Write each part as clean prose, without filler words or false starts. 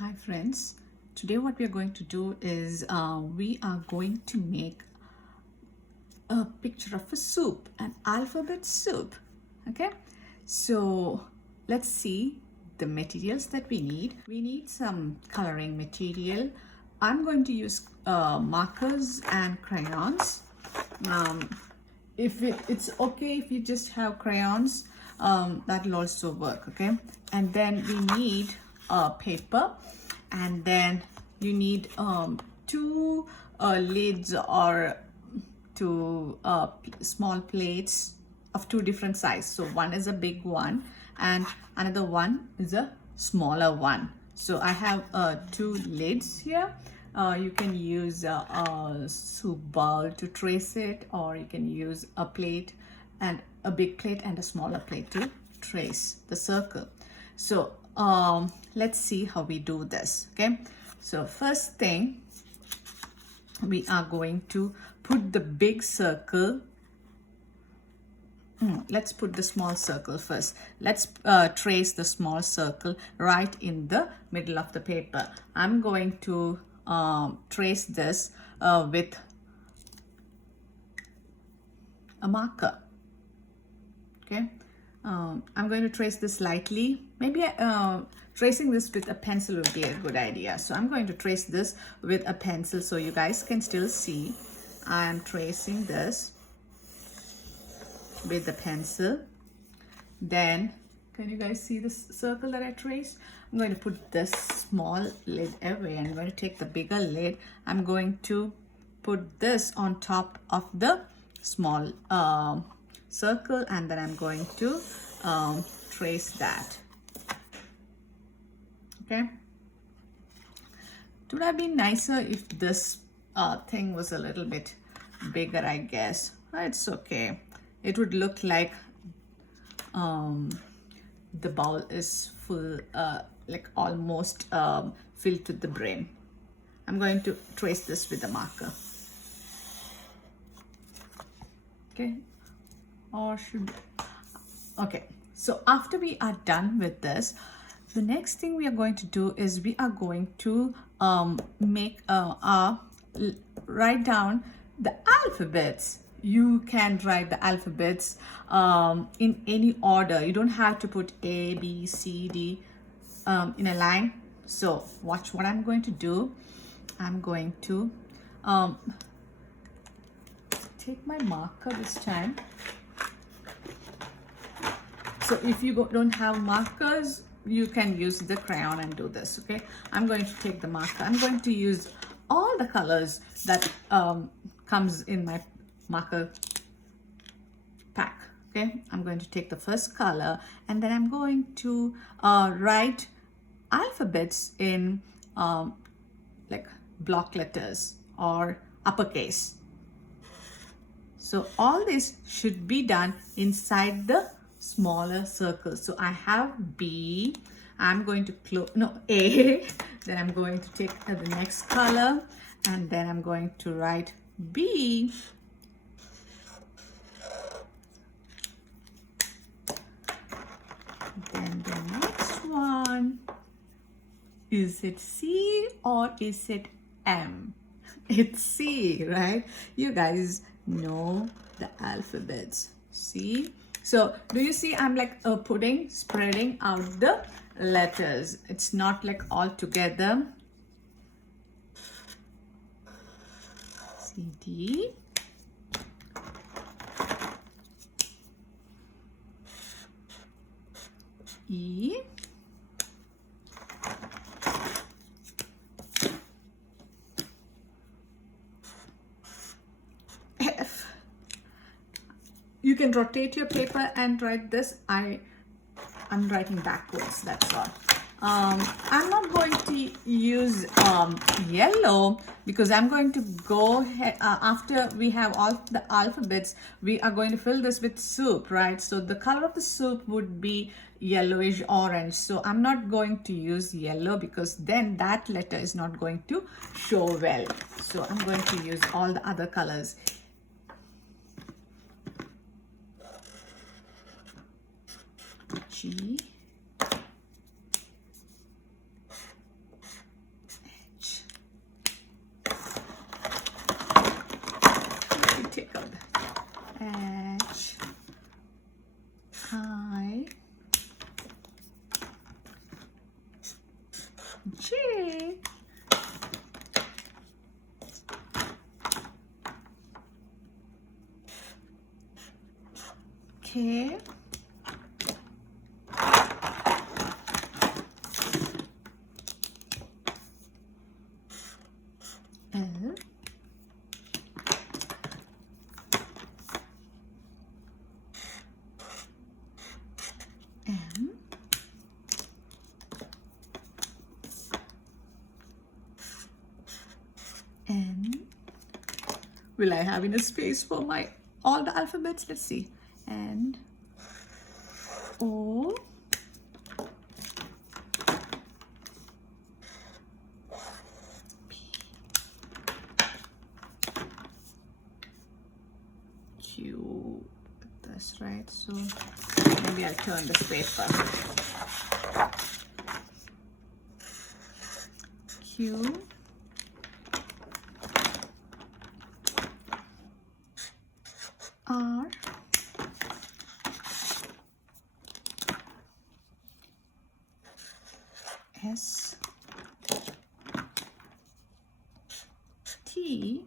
Hi friends, today what we are going to do is we are going to make a picture of a soup, an alphabet soup. Okay, so let's see the materials that we need. We need some coloring material. I'm going to use markers and crayons. Um, if it's okay if you just have crayons, that'll also work. Okay, and then we need paper, and then you need two lids or two small plates of two different size. So one is a big one and another one is a smaller one. So I have two lids here. You can use a soup bowl to trace it, or you can use a plate, and a big plate and a smaller plate to trace the circle. So let's see how we do this. Okay, so first thing, we are going to put the big circle. Let's put the small circle first. Let's trace the small circle right in the middle of the paper. I'm going to trace this with a marker. Okay, I'm going to trace this lightly. Maybe tracing this with a pencil would be a good idea. So I'm going to trace this with a pencil so you guys can still see. I'm tracing this with the pencil. Then, can you guys see this circle that I traced? I'm going to put this small lid away. I'm going to take the bigger lid. I'm going to put this on top of the small circle, and then I'm going to trace that. Okay. It would have been nicer if this thing was a little bit bigger, I guess. It's okay. It would look like the bowl is full, like almost filled to the brim. I'm going to trace this with a marker. Okay, or should, okay, so after we are done with this, the next thing we are going to do is we are going to write down the alphabets. You can write the alphabets in any order. You don't have to put A, B, C, D in a line. So watch what I'm going to do. I'm going to take my marker this time. So if you don't have markers, you can use the crayon and do this. Okay, I'm going to take the marker. I'm going to use all the colors that comes in my marker pack. Okay, I'm going to take the first color, and then I'm going to write alphabets in like block letters or uppercase. So all this should be done inside the smaller circle. So I have B. I'm going to close, no, A. Then I'm going to take the next color, and then I'm going to write B. Then the next one, is it C or is it M? It's C, right? You guys know the alphabets. C. So do you see I'm like spreading out the letters. It's not like all together. C, D. E. F. You can rotate your paper and write this. I'm writing backwards, that's all. I'm not going to use yellow because I'm going to go ahead, after we have all the alphabets, we are going to fill this with soup, right? So the color of the soup would be yellowish orange. So I'm not going to use yellow because then that letter is not going to show well. So I'm going to use all the other colors. G, J. K. L. M. N. Will I have enough space for my all the alphabets? Let's see. N. O. P. Q. That's right. So maybe I'll turn this paper. Q. R. S. T.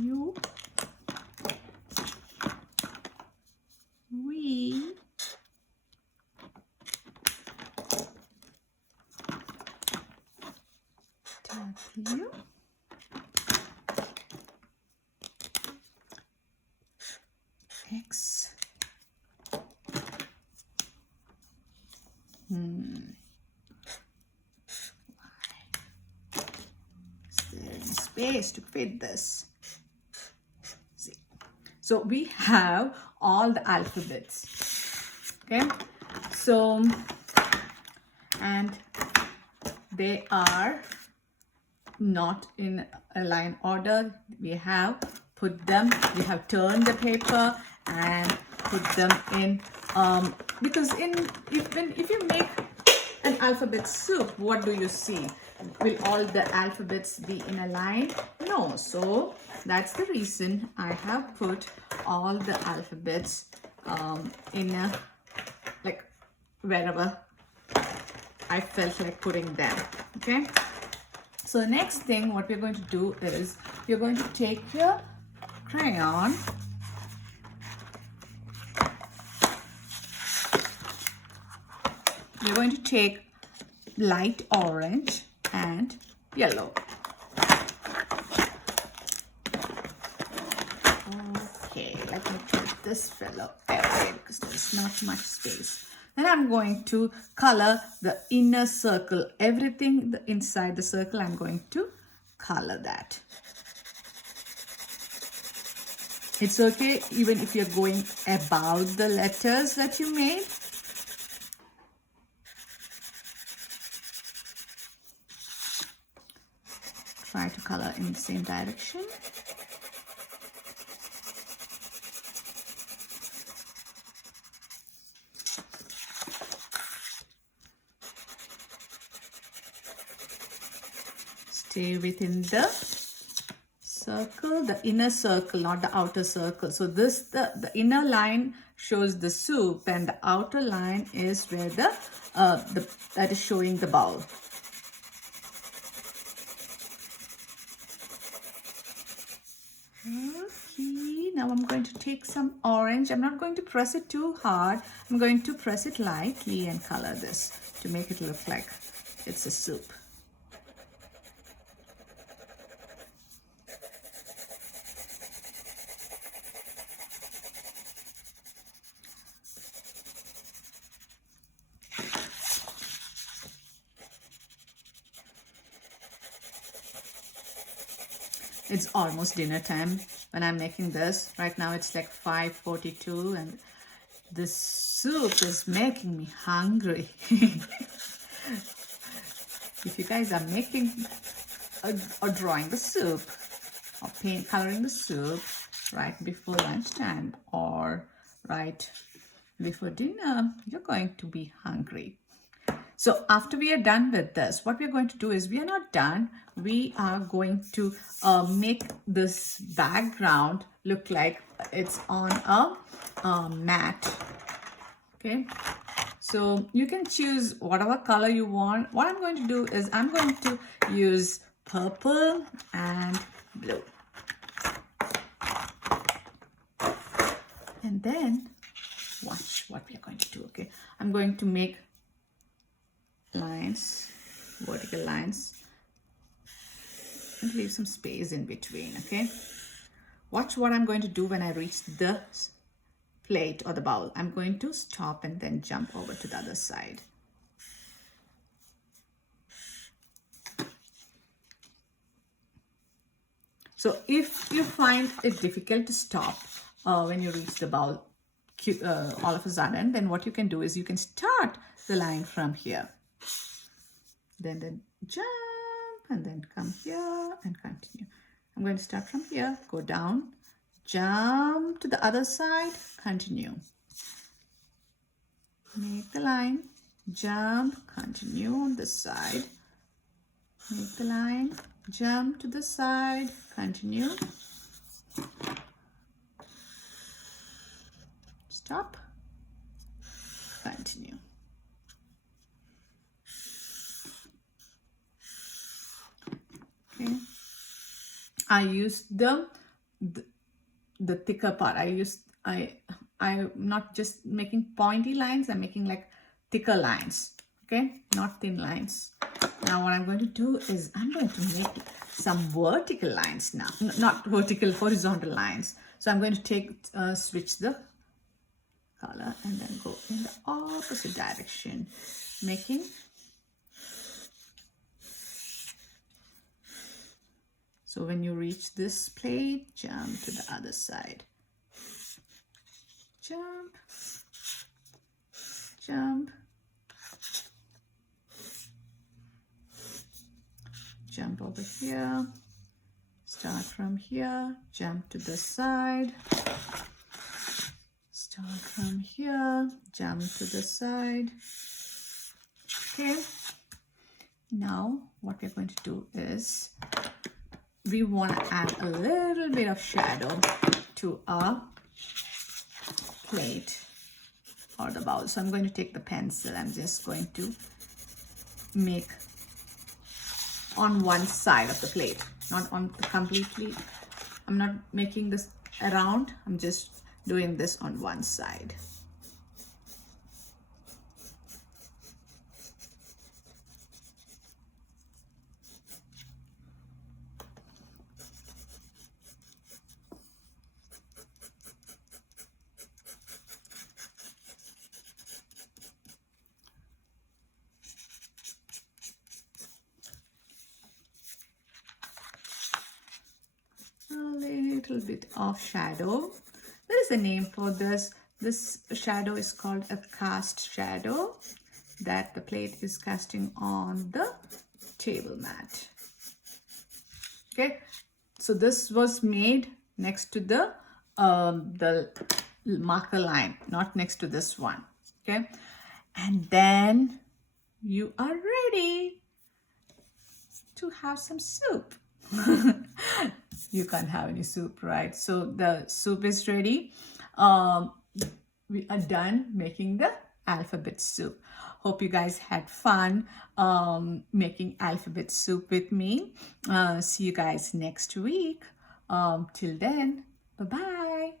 U. V. W. X. Is there any space to fit this? See. So we have all the alphabets. Okay. So, and they are not in a line order. We have put them, we have turned the paper and put them in because if you make an alphabet soup, what do you see? Will all the alphabets be in a line? No. So that's the reason I have put all the alphabets in a, like, wherever I felt like putting them. Okay. So the next thing what we're going to do is you're going to take your crayon, you're going to take light orange and yellow. Okay, let me put this fellow away because there's not much space. Then I'm going to color the inner circle. Everything inside the circle, I'm going to color that. It's okay even if you're going above the letters that you made. Try to color in the same direction. Stay within the circle, the inner circle, not the outer circle. So this, the inner line shows the soup and the outer line is where that is showing the bowl. Okay, now I'm going to take some orange. I'm not going to press it too hard. I'm going to press it lightly and color this to make it look like it's a soup. It's almost dinner time when I'm making this. Right now it's like 5:42 and this soup is making me hungry. If you guys are making or drawing the soup or coloring the soup right before lunchtime or right before dinner, you're going to be hungry. So after we are done with this, what we're going to do is we are not done. We are going to make this background look like it's on a mat. Okay. So you can choose whatever color you want. What I'm going to do is I'm going to use purple and blue. And then watch what we are going to do. Okay, I'm going to make lines, vertical lines, and leave some space in between. Okay, watch what I'm going to do when I reach the plate or the bowl. I'm going to stop and then jump over to the other side. So if you find it difficult to stop when you reach the bowl all of a sudden, then what you can do is you can start the line from here. Then jump and then come here and continue. I'm going to start from here, go down, jump to the other side, continue. Make the line, jump, continue on this side. Make the line, jump to the side, continue. Stop, continue. Okay. I used the thicker part. I'm not just making pointy lines, I'm making like thicker lines, okay, not thin lines. Now what I'm going to do is I'm going to make some vertical lines now, not vertical, horizontal lines. So I'm going to switch the color and then go in the opposite direction, making so when you reach this plate, jump to the other side. Jump, jump, jump over here, start from here, jump to the side, start from here, jump to the side. Okay, now what we're going to do is we want to add a little bit of shadow to our plate or the bowl. So I'm going to take the pencil. I'm just going to make on one side of the plate, not on completely. I'm not making this around. I'm just doing this on one side. Little bit of shadow. There is a name for this. This shadow is called a cast shadow that the plate is casting on the table mat. Okay, so this was made next to the marker line, not next to this one. Okay, and then you are ready to have some soup. You can't have any soup, right? So the soup is ready. We are done making the alphabet soup. Hope you guys had fun making alphabet soup with me. See you guys next week. Till then, bye-bye.